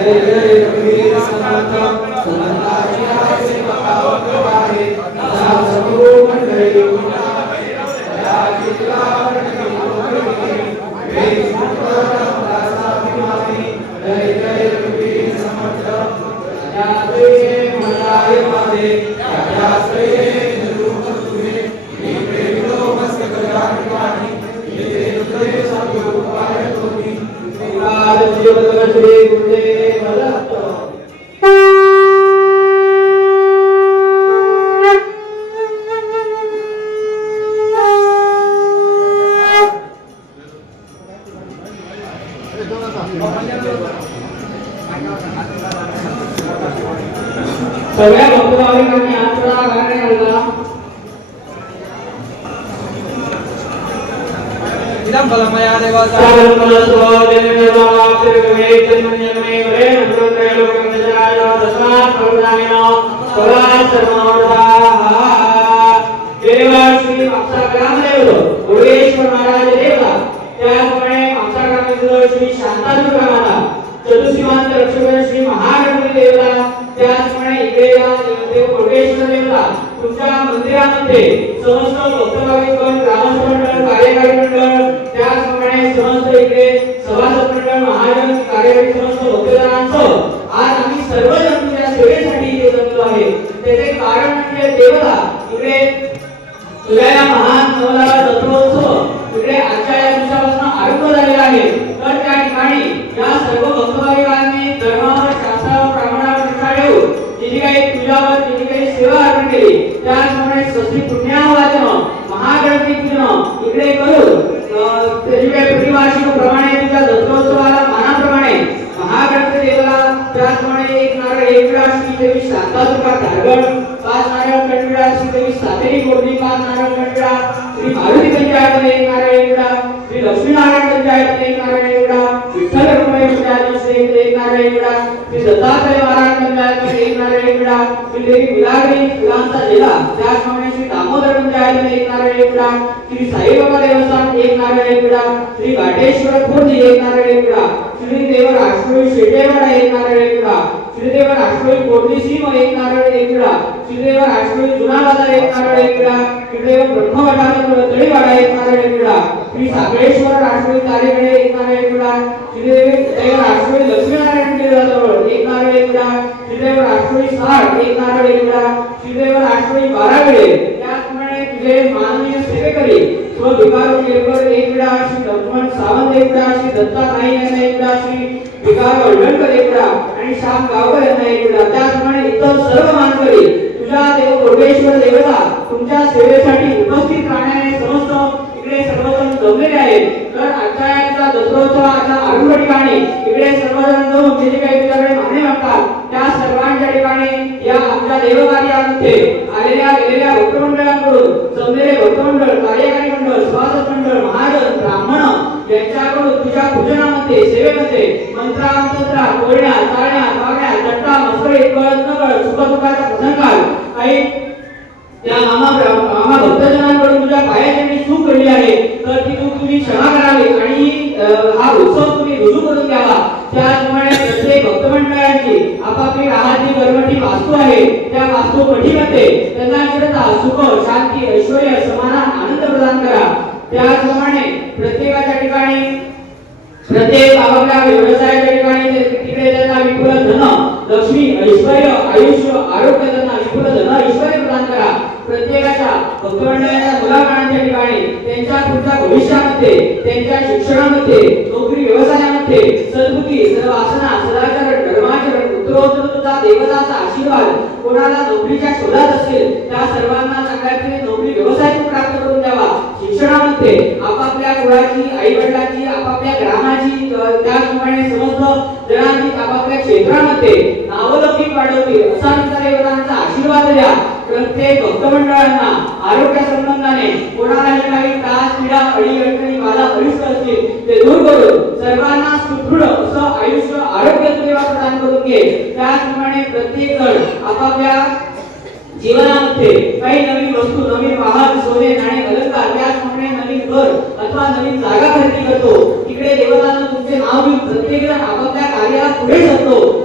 जय जय रघुवीर समर्थ समर्थाची आहे सेवा आहे सदा सगुण मंडळी या चित्रावरती वेद पुत्र दासाभिमानी जय जय रघुवीर समर्थ त्याचे मनाय मध्ये त्याचे रूप तुम्ही मी प्रेमिलो मस्तक जाणवानी येथे हृदय साधू पाय तुम्ही श्री गुरुदेव दत्त सगळ्या भक्तभाविकांनी आजचा गाणे घालला इदं बलमया देवाचा श्री शांतादुर्गा माता चतुष्सीमांत रक्षक श्री महागणपती देवता त्याचप्रमाणे इकडे या देव कोटेश्वर देवता तुमच्या मंदिरामध्ये समस्त भक्तभाविकगण ग्रामस्थ मंडळ कार्यकारी मंडळ त्याचप्रमाणे समस्त इकडे सभासद मंडळ महाजन कार्यकारी समस्त भक्तजनांचं आज आम्ही सर्वजण तुझ्या सेवेसाठी इथे जमलो आहे त्याचे कारण म्हणजे देवता इकडे तुझ्या महान नवला दत्तोत्सव इकडे आजच्या या दिवसापासून आरंभ झालेला आहे तर त्या ठिकाणी या सर्व भक्तभाविकांनी धर्मावर शास्त्रावर ब्राह्मणावर निष्ठा ठेवून जी काही पूजावर जी काही सेवा अर्पण केली त्याचप्रमाणे सस्त्री पुण्यावाचन महागणपती पूजन इकडे करून त्याची काही प्रतिवार्षिक प्रमाणे तुझ्या दत्तोत्सवाला मानाप्रमाणे महागणपती देवाला त्याचप्रमाणे एक नारळ एक विडा श्री देवी शांतादुर्गा धारगड 5 नारळ कंठविडा श्री देवी सातेरी गोर्डी 5 नारळ कंठविडा श्री मारुती पंचायत एक नारळ एक विडा श्री लक्ष्मीनारायण पंचायत एक नारळ एक विडा विठ्ठल रखुमाई पंचायत एक नारळ एक विडा श्री दत्तात्रय महाराज पंचायत एक नारळ एक विडा श्री देवी मिलागरी फुलांचा जिल्हा त्याचप्रमाणे श्री दामोदर पंचायत एक नारळ एक विडा श्री साईबाबा देवस्थान एक नारळ एक विडा श्री घाटेश्वर खुर्द एक नारळ एक विडा श्री देव राष्ट्रोई शेटेवाडा एक नारळ एक विडा श्री देव राष्ट्रोई कोर्डी सीम एक नारळ एक विडा श्री देव राष्ट्रोई जुना बाजार एक नारळ एक विडा श्री देव ब्रह्मवटाचा तळीवाडा एक नारळ एक विडा श्री सागरेश्वर राष्ट्रोई तारेगडे एक नारळ एक विडा श्री देव राष्ट्रोई लक्ष्मीनारायण मंदिराजवळ एक नारळ एक विडा श्री देव राष्ट्रोई 60 एक नारळ एक विडा श्री देव राष्ट्रोई 12 वेळे त्याचप्रमाणे तुझे माननीय सेवेकरी स्व भिकारू केरकर एक विडा श्री लक्ष्मण सावंत एक विडा श्री दत्ता नाईक यांना एक विडा श्री भिकारू अडणकर एक विडा आणि श्याम गावकर यांना एक विडा त्याचप्रमाणे इतर सर्व मानकरी तुझ्या देव कोटेश्वर देवता तुमच्या सेवेसाठी उपस्थित राहण्याने समस्त इकडे सर्वजण जमलेले आहेत तर आजच्या या दत्तोत्सवाच्या आरंभ ठिकाणी इकडे सर्वजण जाऊन जे काही तुझ्याकडे मागणी मागतात त्या सर्वांच्या ठिकाणी या आमच्या देवकार्यामध्ये आलेल्या गेलेल्या भक्तमंडळांकडून जमलेले भक्तमंडळ कार्यकारी मंडळ सभासद मंडळ महाजन ब्राह्मण यांच्याकडून तुझ्या पूजनामध्ये सेवेमध्ये मंत्रांतंत्रा कोरण्या चाळण्या पागण्या तट्टा मस्करी कळत न कळत सुखदुःखाच्या प्रसंगात काही त्या आम्हा भक्तजनांकडून तुझ्या पायाची चूक घडली आहे तर ती चूक तुम्ही क्षमा करावी आणि हा उत्सव तुम्ही रुजू करून द्यावा त्याचप्रमाणे प्रत्येक भक्तमंडळाची आपापली राहायची गर्भठी वास्तू आहे त्या वास्तू पठीमध्ये त्यांना चिरता सुख शांती ऐश्वर्य समाधान आनंद प्रदान करा त्याचप्रमाणे प्रत्येकाच्या ठिकाणी प्रत्येक आपापल्या व्यवसायाच्या ठिकाणी तिकडे त्यांना विपुल धन लक्ष्मी ऐश्वर्य आयुष्य आरोग्य त्यांना विपुल धन ऐश्वर्य प्रदान करा प्रत्येकाच्या भक्तमंडळाच्या मुलाबाळांच्या ठिकाणी त्यांच्या पुढच्या भविष्यामध्ये त्यांच्या शिक्षणामध्ये नोकरी व्यवसायामध्ये सद्बुद्धी सद्वासना सदाचरण धर्माचरण उत्तरोत्तर तुझा देवताचा आशीर्वाद कोणाला नोकरीच्या शोधात असेल त्या सर्वांना चांगल्या नोकरी व्यवसाय प्राप्त करून द्यावा शिक्षणामध्ये आपापल्या कुळाची आई वडिलांची आपापल्या ग्रामाची त्याचप्रमाणे समस्त जणांची आपापल्या क्षेत्रामध्ये नावलौकिक वाढवतील असा तुझा देवतांचा आशीर्वाद द्या प्रत्येक भक्तमंडळांना आरोग्य संबंधाने कोणालाही काही त्रास पीडा अडीअडचणी बाधा अरिष्ट असतील ते दूर करून सर्वांना सुदृढ असं आयुष्य आरोग्य देवा प्रदान करून घे त्याचप्रमाणे प्रत्येक जण आपापल्या जीवनामध्ये काही नवीन वस्तू नवीन वाहन सोने नाणे अलंकार त्याचप्रमाणे नवीन घर अथवा नवीन जागा खरेदी करतो तिकडे देवतांना तुमचे नाव घेऊन प्रत्येक जण आपापल्या कार्याला पुढे सरतो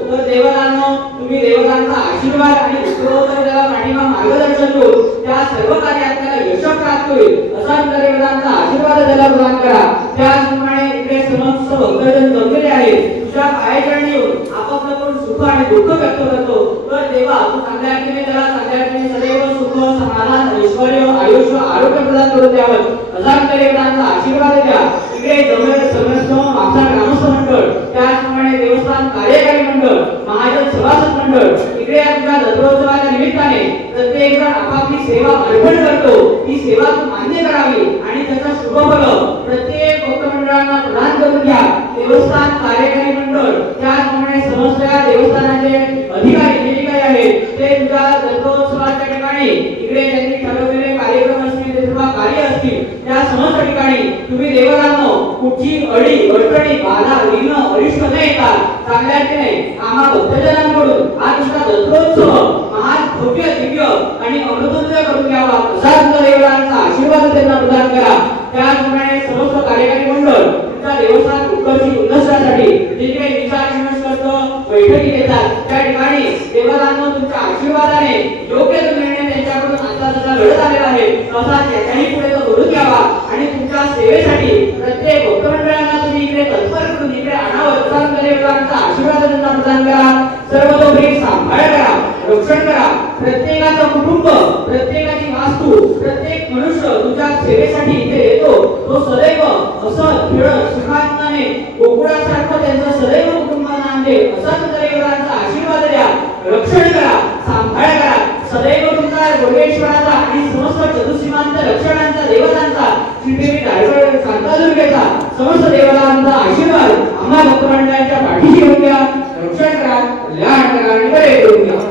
भक्तजन जमलेले आहेत तुझ्या पायाचरणी येऊन आपापलं करून सुख आणि दुःख व्यक्त करतो तर देवा तू चांगल्या रीतीने त्याला चांगल्या रीतीने सदैव सुख समाधान ऐश्वर आयुष्य आरोग्य प्रदान करून द्यावं असा देवतांचा आशीर्वाद द्या इकडे जमलेले समस्त आपला ग्रामस्थ मंडळ त्याचप्रमाणे देवस्थान कार्यकारी मंडळ महाजन सभासद मंडळ इकडे तुझ्या दत्तोत्सवाच्या निमित्ताने प्रत्येक जण आपापली सेवा अर्पण करतो ती सेवा तू मान्य करावी आणि त्याचा शुभ फल प्रत्येक भक्तमंडळांना प्रदान करून द्या देवस्थान कार्यकारी मंडळ त्याचप्रमाणे समस्त देवस्थानाचे अधिकारी जे काही आहेत ते तुझ्या दत्तोत्सवाच्या ठिकाणी इकडे त्यांनी ठरवलेले कार्यक्रम असतील किंवा कार्य असतील त्या समस्त ठिकाणी तुम्ही देवतांनो कुठची अडी अडचणी बाधा विघ्न अरिष्ट न येता चांगल्या रीतीने आम्हा भक्तजनांकडून हा तुमचा दत्तोत्सव महान भव्य दिव्य आणि अमृतमय करून द्यावा असा तुमचा देवतांचा आशीर्वाद त्यांना प्रदान करा त्याचप्रमाणे समस्त कार्यकारी मंडळ तुमच्या देवस्थान उत्कर्षी उन्नतीसाठी जे काही विचार विमर्श करतं बैठकी घेतात त्या ठिकाणी देवतांनो तुमच्या आशीर्वादाने योग्य निर्णय त्यांच्याकडून आता जसा घडत आलेला आहे तसा त्याच्याही पुढे तो घडून घ्यावा आणि तुमच्या सेवेसाठी प्रत्येक भक्तमंडळांना तुम्ही इकडे तत्पर करून इकडे आणावं तसा देवतांचा आशीर्वाद त्यांना प्रदान करा सर्वतोपरी सांभाळ करा रक्षण करा प्रत्येकाचं कुटुंब प्रत्येकाची वास्तू प्रत्येक मनुष्य तुझ्या सेवेसाठी इथे येतो तो सदैव असं खेळत सुखात्माने गोकुळासारखं त्यांचं सदैव कुटुंबांना आणले असा तुझ्या देवतांचा आशीर्वाद द्या रक्षण करा सांभाळ करा सदैव तुमचा गोडेश्वराचा आणि समस्त चतुसीमांत रक्षणांचा देवतांचा श्रीदेवी ड्रायव्हर शांतादुर्गेचा समस्त देवतांचा आशीर्वाद आम्हा भक्तमंडळाच्या पाठीशी घेऊन घ्या रक्षण करा कल्याण करा आणि बरे करून घ्या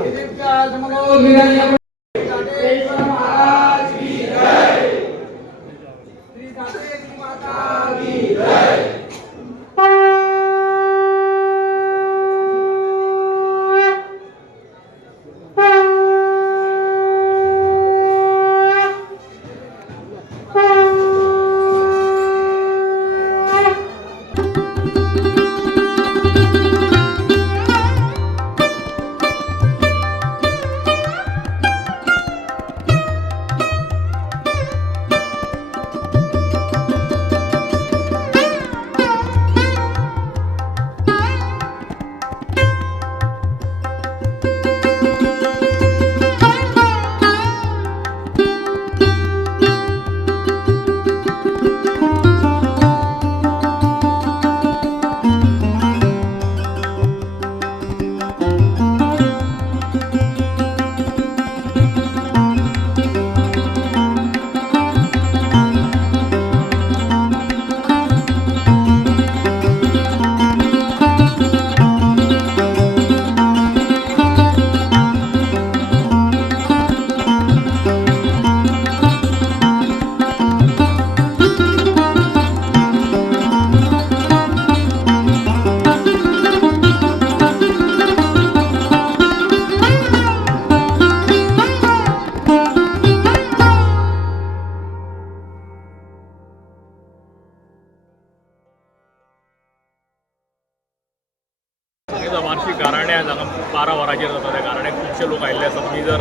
वार्षिक गाराण्या हांगा 12 वरांचेर जाता त्या गाराण्याक खुबशे लोक आयिल्ले आसा तुमी जर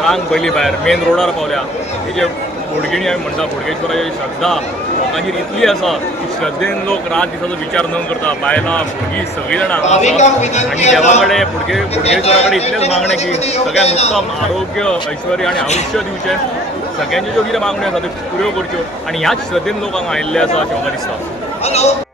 रांग पयली भायर मेन रोडार पावल्या तेजे बोडगिणी आमी म्हणटा बोडगेश्वराची श्रद्धा लोकांचेर इतली आसा की श्रद्धेन लोक रात दिसाचो विचार न करता बायलां भुरगीं सगळीं जाणां हांगा आसा आनी देवा कडेन बोडगेश्वरा कडेन इतलेंच मागणें की सगळ्यांक उत्तम आरोग्य ऐश्वर्य आनी आयुश्य दिवचें सगळ्यांच्यो ज्यो कितें मागण्यो आसा त्यो पुऱ्यो करच्यो आनी ह्याच श्रद्धेन लोक हांगा आयिल्ले आसा अशें म्हाका दिसता.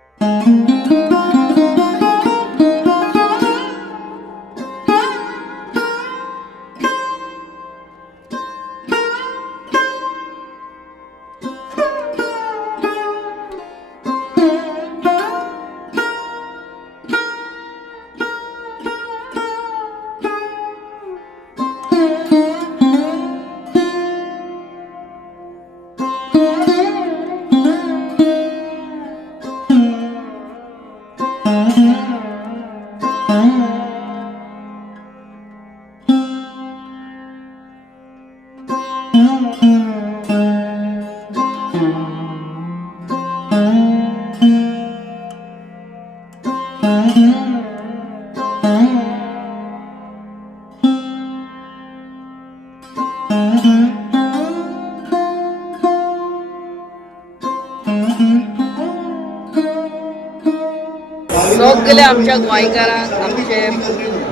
सगळ्या आमच्या गोंयकारांक आमचे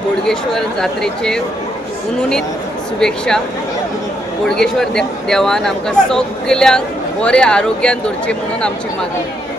बोडगेश्वर जात्रेचे उनुनीत शुभेच्छा. बोडगेश्वर देवान आमकां सगल्यांक बरें आरोग्यान दवरचें म्हणून आमची मागणी.